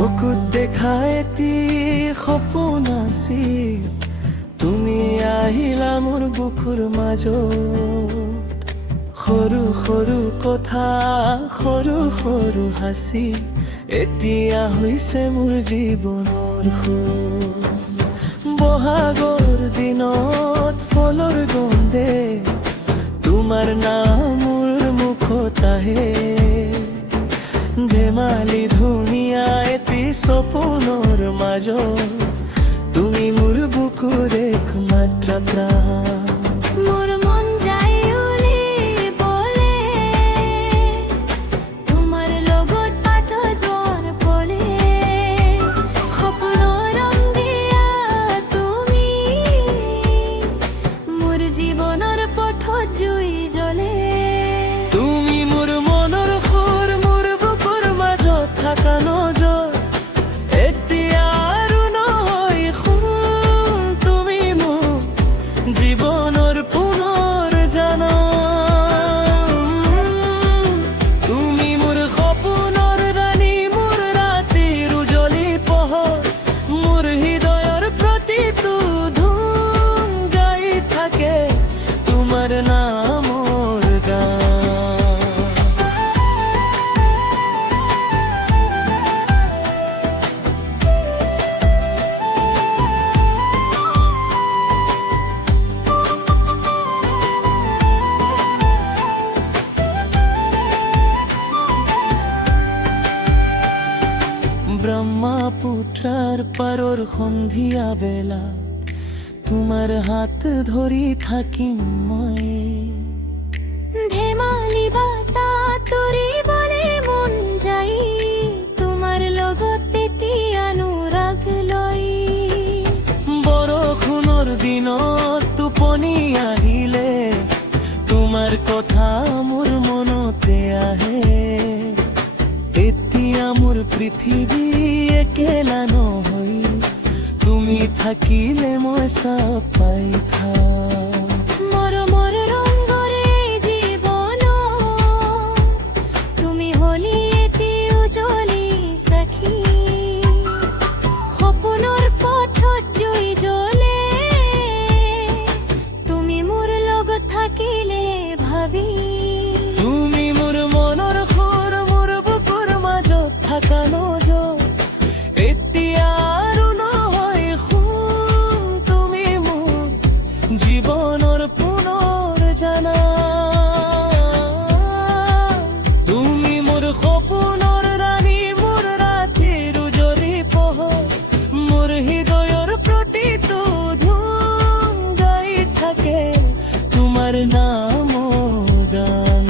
চকুত দেখা এটি সপোন আছিল, তুমি আহিলা মোৰ বুকুৰ মাজত। সৰু সৰু কথা, সৰু সৰু হাসি, এতিয়া হৈছে মোৰ জীৱনৰ সুৰ। বহাগৰ দিনত ফলৰ গন্ধে তোমাৰ নাম মোৰ মুখত আহে। ধেমালি ধুনীয়া এটি সপোনৰ মাজত, তুমি মোৰ বুকুৰ একমাত্ৰ প্ৰাণ। মোৰ মন যায় উলিবলে, তোমাৰ লগত পাত যোৱাৰ পলে। সপোনৰ ৰং দিয়া তুমি, মোৰ জীৱনৰ পথত জুই জ্বলে। তুমি মোৰ মনৰ সুৰ, মোৰ বুকুৰ মাজত থাকা নজৰ, এতিয়া আৰু নহয় সোণ। তুমি মোক জীৱনৰ পুনৰ জানম। তুমি মোৰ সপোনৰ ৰাণী, মোৰ ৰাতিৰ উজলি পোহৰ, মোৰ হৃদয়ৰ প্ৰতিটো ধুন গাই থাকে তোমাৰ নামৰ গান। ব্ৰহ্মপুত্ৰৰ পাৰৰ সন্ধিয়া বেলা, তোমাৰ হাত ধৰি থাকিম মই। ধেমালি বতাহ তৰিবলে মন যায়, তোমাৰ লগত এতিয়া অনুৰাগ লৈ। বৰষুণৰ দিনত টোপনি আহিলে, তোমাৰ কথা মোৰ মনতে আহে। এতিয়া মোৰ পৃথিৱী একেলা নহয়, তুমি থাকিলে মই চব পাই থাক। মৰমৰ ৰঙৰে জীৱন, তুমি হলি এটি উজলি সাখী। সপোনৰ পথত জুই জ্বলে, তুমি মোৰ লগত থাকিলে ভাবি। তুমি মোৰ মনৰ সুৰ, মোৰ বুকুৰ মাজত থাকা নজৰ, এতিয়া আৰু নহয় সোণ। তুমি মোৰ জীৱনৰ পুনৰ জানা। তুমি মোৰ সপোনৰ ৰাণী, মোৰ ৰাতিৰ উজলি পোহৰ, মোৰ হৃদয়ৰ প্ৰতিটো ধুন গাই থাকে তোমাৰ নামৰ গান।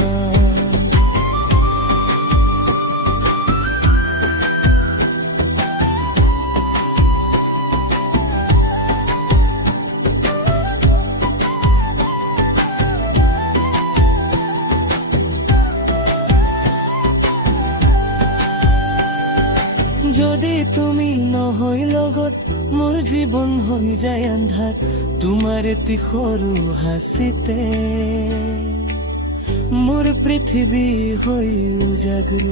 যদি তুমি নহয় লগত, মোৰ জীৱন হৈ যায় আন্ধাৰ। তোমাৰ এটি সৰু হাসিতে মোৰ পৃথিৱী হৈ উজাগৰ।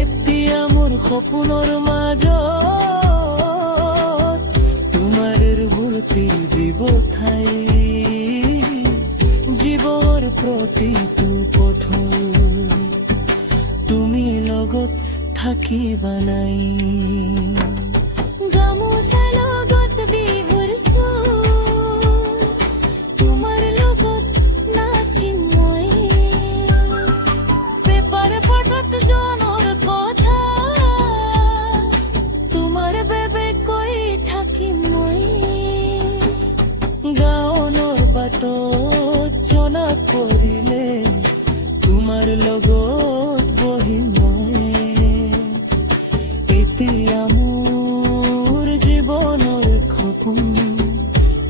এতিয়া মোৰ সপোনৰ মাজত তোমাৰ মূৰ্তি দিব ঠাই। জীৱৰ প্ৰতিটো পথৰ তুমি লগত থাকিবা নাই। গামোচা লগত বিহুৰ সুৰ, তোমাৰ লগত নাচিম মই। পেপাৰ ফটোত জনৰ কথা, তোমাৰ বাবে কৈ থাকিম মই। গাঁৱৰ বাটত জনা পৰিলে, তোমাৰ লগত বহিম মই। এতিয়া মোৰ জীৱনৰ সপোন,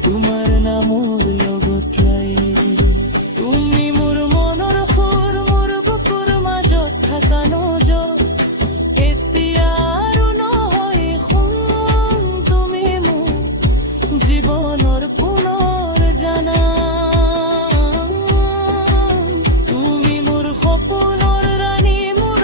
তোমাৰ নামৰ লগত লাই। তুমি মোৰ মনৰ সুৰ, মোৰ বুকুৰ মাজত থাকা নজৰ, এতিয়া আৰু নহয় সোণ। তুমি মোৰ জীৱনৰ পুনৰ জানা। তুমি মোৰ সপোনৰ ৰাণী, মোৰ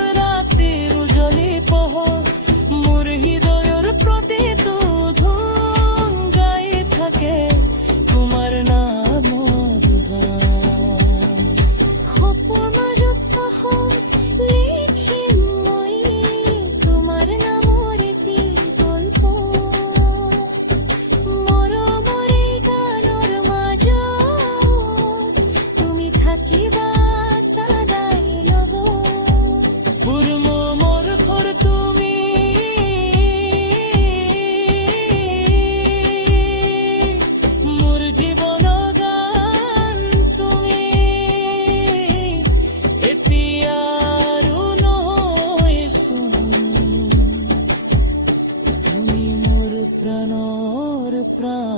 প্রাণৰ প্ৰাণ